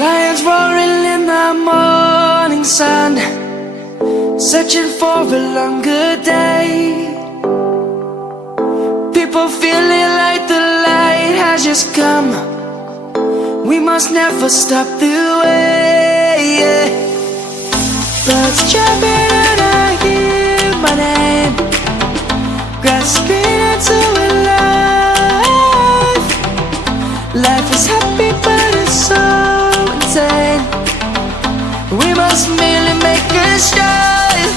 Lions roaring in the morning sun, searching for a longer day. People feeling like the light has just come. We must never stop the way. Birds chirping and I hear my name, grasping into a life. Life is happy but it's so insane. We must merely make a start.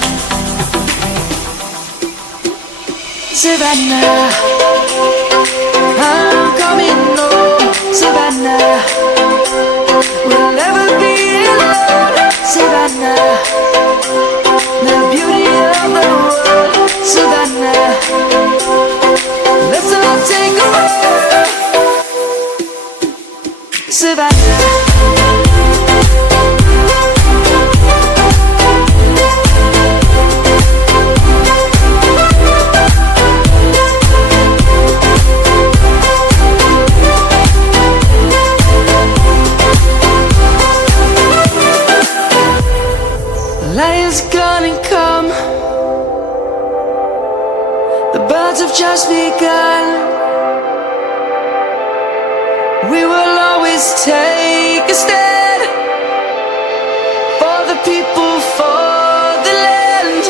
Savannah, I'm coming home. Savannah, we'll never be alone. Savannah, the beauty of the world. Savannah, let's all take a walk. Savannah. Lion's gonna come. The birds have just begun. We will always take a stand for the people, for the land.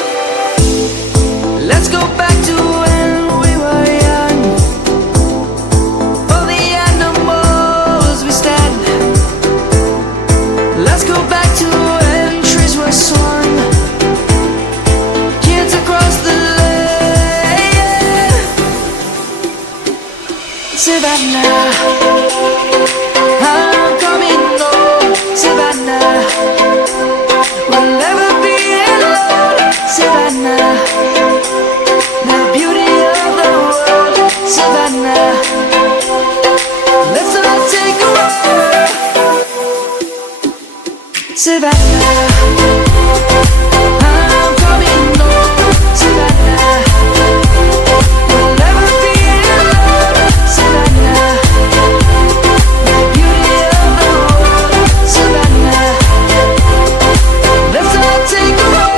Let's go back to when we were young. For the animals we stand. Let's go back to when trees were swung, kids across the land. Savannah, I'm coming home. Savannah, we'll never be alone. Savannah, the beauty of the world. Savannah, let's all take a walk. Savannah, I'm coming home. Savannah, we'll never be alone. Savannah, the beauty of the world. Savannah, let's all take a walk.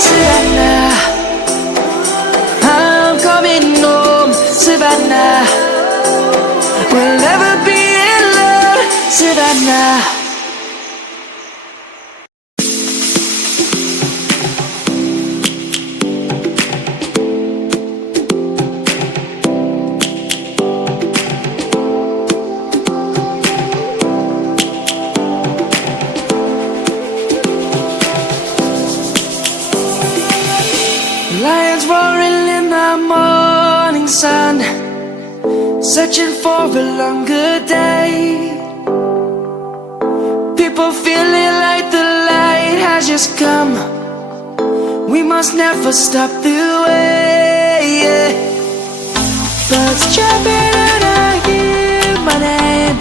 Savannah, I'm coming home. Savannah, we'll never be alone. Savannah. Lions roaring in the morning sun, searching for a longer day. People feeling like the light has just come. We must never stop the way. Birds chirping and I hear my name,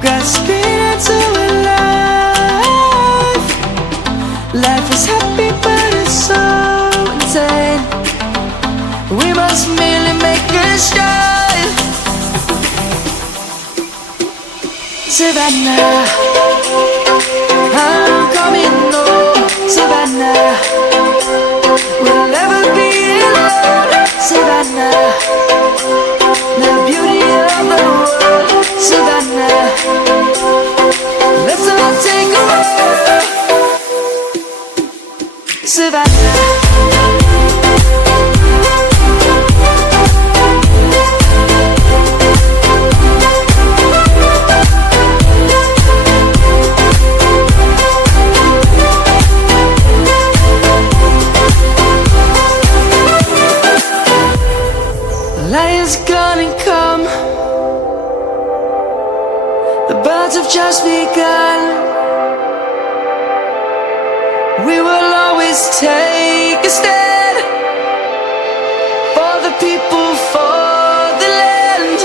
grasping into a life. Life is happy but it's so insane. We must merely make a start. Savannah, I'm coming home. Savannah, we'll never be alone. Savannah, the beauty of the world. Savannah, let's all take a walk. Savannah. Lion's gonna come. The birds have just begun. We will always take a stand for the people, for the land.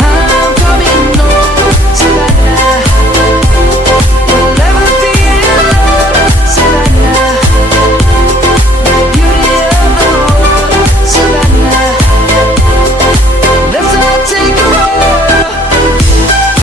Ah,